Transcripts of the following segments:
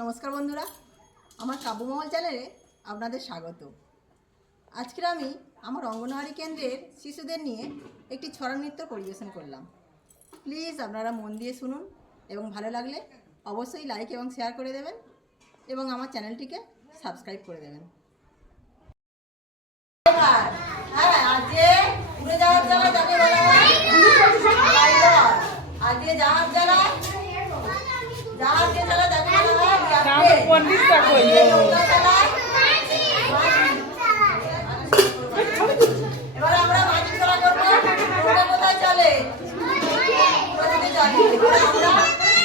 নমস্কার বন্ধুরা, আমার কাব্যমহল চ্যানেলে আপনাদের স্বাগত। আজকের আমি আমার অঙ্গনওয়াড়ি কেন্দ্রের শিশুদের নিয়ে একটি ছড়া নৃত্য পরিবেশন করলাম। প্লিজ আপনারা মন দিয়ে শুনুন এবং ভালো লাগলে অবশ্যই লাইক এবং শেয়ার করে দেবেন এবং আমার চ্যানেলটিকে সাবস্ক্রাইব করে দেবেন। কই? এবার আমরা মাঝি খেলা করব। নৌকা কোথায় চলে? নদীতে চলে। এবার আমরা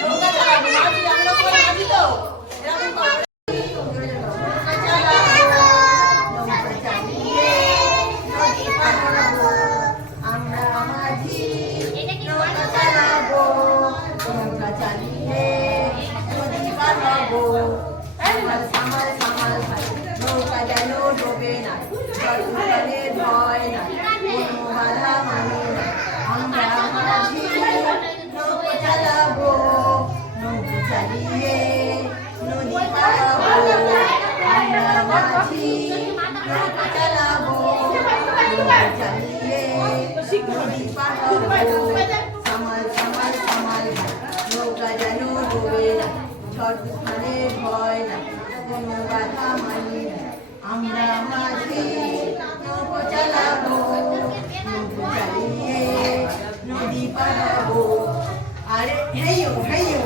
নৌকা চালাবো। মাঝি আমরা সবাই মাঝি তো। এরকম করব। নৌকা সামাল, সামাল, ভাই, না জল ভয় না কোনো বাধা মানে না আমরা মাঝি নৌকা চালাবো হব সামাল সামাল সামাল নৌকা যেন ডোবে না তুফানের ভয় না। বাধা মানি আমরা মাঝি নৌকো চালাবো, নৌকো চালিয়ে নদী পারাবো আরে হেই হেইও হেইও